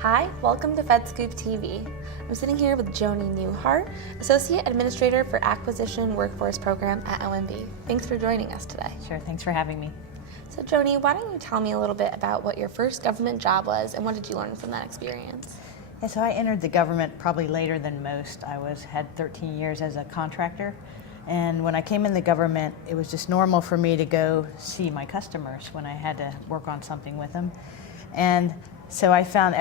Hi, welcome to FedScoop TV. I'm sitting here with Joanie Newhart, Associate Administrator for Acquisition Workforce Program at OMB. Thanks for joining us today. Sure, thanks for having me. So Joanie, why don't you tell me a little bit about what your first government job was and what did you learn from that experience? Yeah, so I entered the government probably later than most. I had 13 years as a contractor, and when I came in the government, it was just normal for me to go see my customers when I had to work on something with them. And so I found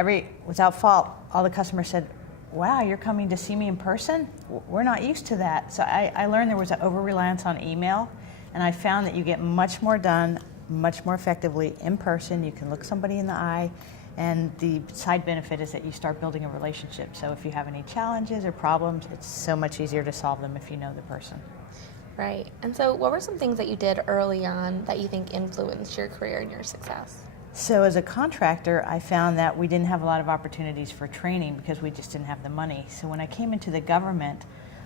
without fault, all the customers said, wow, you're coming to see me in person? We're not used to that. So I learned there was an over-reliance on email, and I found that you get much more done, much more effectively in person. You can look somebody in the eye, and the side benefit is that you start building a relationship. So if you have any challenges or problems, it's so much easier to solve them if you know the person. Right. And so what were some things that you did early on that you think influenced your career and your success? So as a contractor, I found that we didn't have a lot of opportunities for training because we just didn't have the money. So when I came into the government,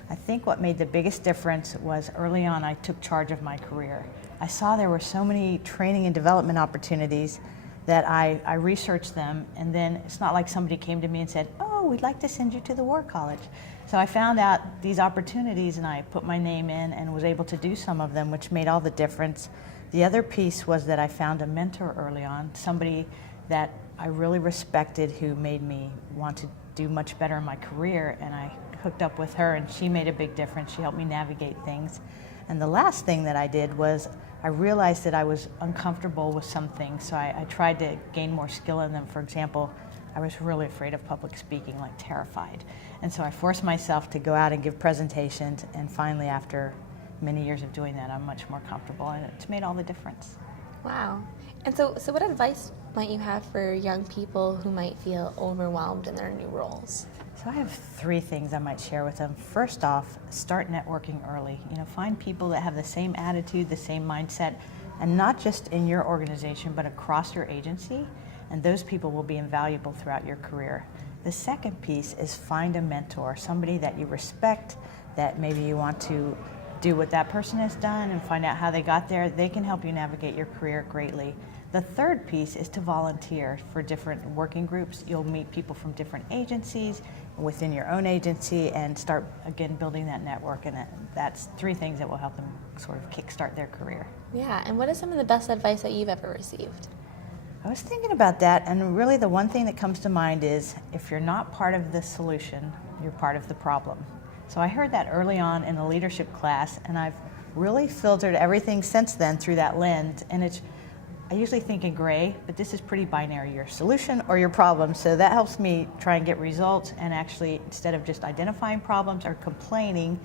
I think what made the biggest difference was early on I took charge of my career. I saw there were so many training and development opportunities that I researched them, and then it's not like somebody came to me and said, oh, we'd like to send you to the War College. So I found out these opportunities and I put my name in and was able to do some of them, which made all the difference. The other piece was that I found a mentor early on, somebody that I really respected who made me want to do much better in my career, and I hooked up with her and she made a big difference. She helped me navigate things. And the last thing that I did was I realized that I was uncomfortable with some things, so I tried to gain more skill in them. For example, I was really afraid of public speaking, like terrified. And so I forced myself to go out and give presentations, and finally after many years of doing that, I'm much more comfortable, and it's made all the difference. Wow. And so what advice might you have for young people who might feel overwhelmed in their new roles? So I have 3 things I might share with them. First off, start networking early. Find people that have the same attitude, the same mindset, and not just in your organization, but across your agency, and those people will be invaluable throughout your career. The second piece is find a mentor, somebody that you respect, that maybe you want to do what that person has done and find out how they got there. They can help you navigate your career greatly. The third piece is to volunteer for different working groups. You'll meet people from different agencies within your own agency and start, again, building that network. And that's 3 things that will help them sort of kickstart their career. Yeah, and what is some of the best advice that you've ever received? I was thinking about that, and really the one thing that comes to mind is if you're not part of the solution, you're part of the problem. So I heard that early on in the leadership class, and I've really filtered everything since then through that lens. And I usually think in gray, but this is pretty binary, your solution or your problem. So that helps me try and get results, and actually, instead of just identifying problems or complaining,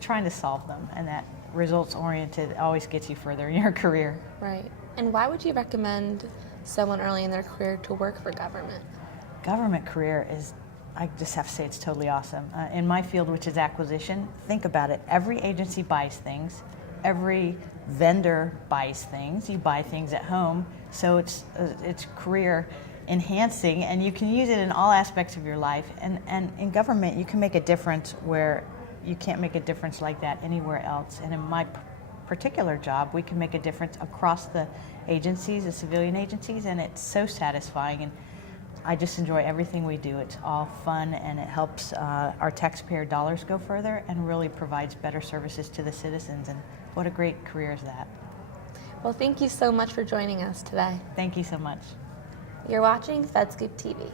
trying to solve them. And that results-oriented always gets you further in your career. Right. And why would you recommend someone early in their career to work for government? Government career is, I just have to say, it's totally awesome. In my field, which is acquisition, think about it. Every agency buys things. Every vendor buys things. You buy things at home. So it's career enhancing, and you can use it in all aspects of your life. And in government, you can make a difference where you can't make a difference like that anywhere else. And in my particular job, we can make a difference across the agencies, the civilian agencies, and it's so satisfying. And I just enjoy everything we do. It's all fun, and it helps our taxpayer dollars go further and really provides better services to the citizens. And what a great career is that. Well, thank you so much for joining us today. Thank you so much. You're watching FedScoop TV.